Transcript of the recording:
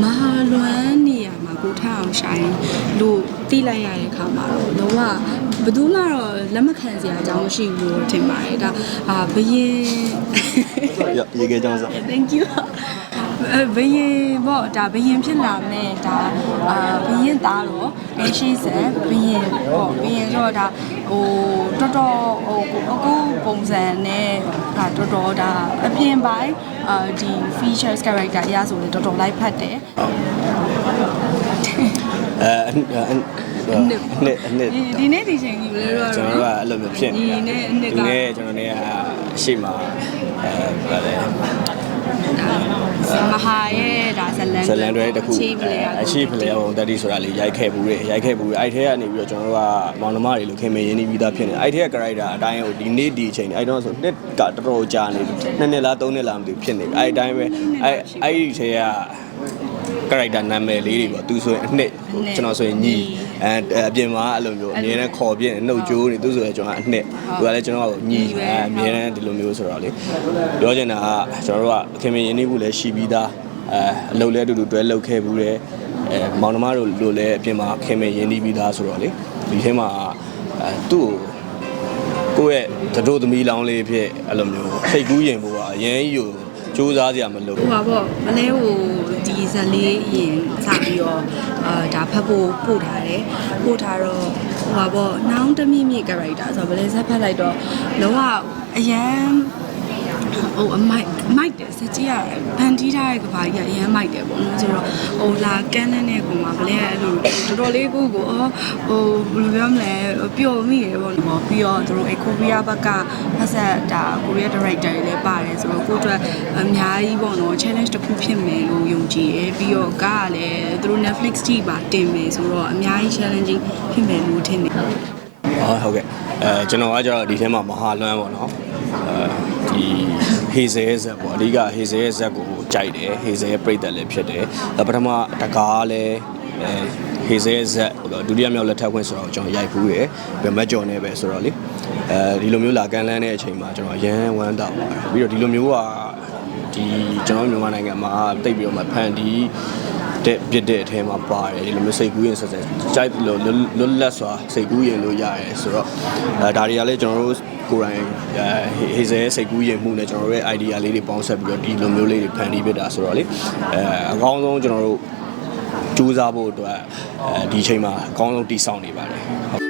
မဟာလွမ်းနေရမှာကိုထားအောင်ရှိုင်းလို့တိလိုက်ရတဲ့အခါမှာတော့လုံးဝဘယ်သူမှတော့လက်မခံစရာအကြောင်းမရှိဘူးလို့ထင်ပါတယ်ဒါအာဘယင်ရေခဲကြောင်းစား thank you အဲဘယင်ပေါ့ဒါဘယင်ဖြစ်လာမဲ့ဒါအာဘယင်သားတော့အရှိစံဘယင်ပေါ့ဘယင်ဆိုတော့ဒါ ဟိုတော်တော်ဟိုအခုပုံစံနဲ့ဒါတော်တော်ဒါအပြင်ပိုင်းအာဒီ features character အရဆိုရင်တော်တော်လိုက်ဖတ်တယ်အဲအနှစ်အနှစ်ဒီနေ့ဒီချိန်ကြီးဘယ်လိုကျွန်တော်ကအဲ့လိုမျိုးဖြစ်နေဒီနေ့အနှစ်ကဒီနေ့ကျွန်တော်နေကအရှိမအဲဗါလဲမဟာရဲ့ဒါ ဇလန်ဇလန်တွေတစ်ခုချေးပလေအရှိဖလေအောင်တက်တီဆိုတာလေးရိုက်ခဲ့ဘူးလေရိုက်ခဲ့ဘူးလေအဲ့ထဲကနေပြီးတော့ကျွန်တော်တို့ကမောင်နှမတွေလို့ခင်မင်းရင်းနှီးပြီးသားဖြစ်နေအဲ့ထဲက character အတိုင်းကိုဒီနေ့ဒီအချိန်အဲ့တော့ဆိုနှစ်ကတော်တော်ကြာနေပြီနှစ်နှစ်လားသုံးနှစ်လားမသိဘူးဖြစ်နေပြီအဲ့အတိုင်းပဲအဲ့အဲ့ဒီထဲက character နာမည်လေးတွေပေါ့သူဆိုရင်အနှစ်ကျွန်တော်ဆိုရင်ညီအဲအပြင်မှာအဲ့လိုမျိုးအမြဲတမ်းခေါ်ပြင်းနှုတ်ကြိုးနေသူဆိုရင်ကျွန်တော်အနှစ်သူကလည်းကျွန်တော်ကညီအဲအမြဲတမ်းဒီလိုမျိုးဆိုတော့လေပြောချင်တာကကျွန်တော်တို့ကခင်မင်းရင်းနှီးဖို့လည်းရှိပြီးသား အဲအလုပ်လည်းအတူတူတွဲလုပ်ခဲ့ဘူးတယ်အဲမောင်နှမတို့လိုလည်းအပြင်မှာခင်မင်းရင်းနှီးပြီးသားဆိုတော့လေဒီထဲမှာအဲသူ့ကိုကိုယ့်ရဲ့သတို့သမီးလောင်းလေးဖြစ်အဲ့လိုမျိုးစိတ်ကူးရင်ဖို့ကအရင်ကြီးကိုစူးစမ်းစရာမလိုဟိုပါပေါ့မလဲဟိုဒီဇက်လေးရင်စပြီးတော့အာဒါဖတ်ဖို့ပို့ထားတယ်ပို့ထားတော့ဟိုပါပေါ့နောင်တမိမိ character ဆိုတော့မလဲဇက်ဖတ်လိုက်တော့လုံးဝအရန် ဟိုအမိုက်မိုက်တယ်စကြည့်ရဖန်တီးထားတဲ့ကဘာကြီးကအရန်မိုက်တယ်ပေါ့နော်ဆိုတော့ဟိုလာကန်းတဲ့ကောင်မှာဗလဲအဲ့လိုတော်တော်လေးကိုကိုအော်ဟိုဘယ်လိုပြောမလဲပျော်မိတယ်ပေါ့နော်ပြီးတော့သူတို့အဲကိုရီးယားဘက်ကဖက်ဆက်ဒါကိုရီးယား director တွေလည်းပါတယ်ဆိုတော့ကိုယ့်အတွက်အများကြီးပေါ့နော် challenge တစ်ခုဖြစ်မယ်လို့ယုံကြည်ရယ်ပြီးတော့ကားကလည်းသူတို့ Netflix ကြည့်ပါတင်မယ်ဆိုတော့အများကြီး challenging ဖြစ်မယ်လို့ထင်တယ် ဟုတ်ဟုတ်ကဲ့အဲကျွန်တော်ကကြတော့ဒီထဲမှာမဟာလွမ်းပေါ့နော်အဲဒီဟေဇဲဇက်ပေါ့အဓိကဟေဇဲဇက်ကိုကြိုက်တယ်ဟေဇဲပြိသက်လည်းဖြစ်တယ်အဲပထမတကားလည်းအဲဟေဇဲဇက်ဒုတိယမြောက်လက်ထပ်ခွင့်ဆိုတော့ကျွန်တော်ရိုက်ဖူးတယ်ဗမက်ကျော်နေပဲဆိုတော့လေအဲဒီလိုမျိုးလာကန်လန်းတဲ့အချိန်မှာကျွန်တော်ရမ်းဝမ်းတောက်ပါတယ်ပြီးတော့ဒီလိုမျိုးကဒီကျွန်တော်မြန်မာနိုင်ငံမှာတိတ်ပြီးတော့မှဖန်တီး တဲ့ပြစ်တဲ့အထဲမှာပါတယ်ဒီလိုမျိုးစိတ်ကူးရင်ဆက်ဆက်ကြိုက်လို့လွတ်လပ်စွာစိတ်ကူးရင်လို့ရတယ်ဆိုတော့အဲဒါတွေကလည်းကျွန်တော်တို့ကိုယ်တိုင်အဲဟေဇဲစိတ်ကူးရင်မှုနဲ့ကျွန်တော်တို့ရဲ့ idea လေးတွေပေါင်းဆက်ပြီးတော့ဒီလိုမျိုးလေးတွေဖန်တီးပြတာဆိုတော့လေအဲအကောင်းဆုံးကျွန်တော်တို့ကြိုးစားဖို့အတွက်အဲဒီအချိန်မှာအကောင်းဆုံးတည်ဆောက်နေပါတယ်ဟုတ်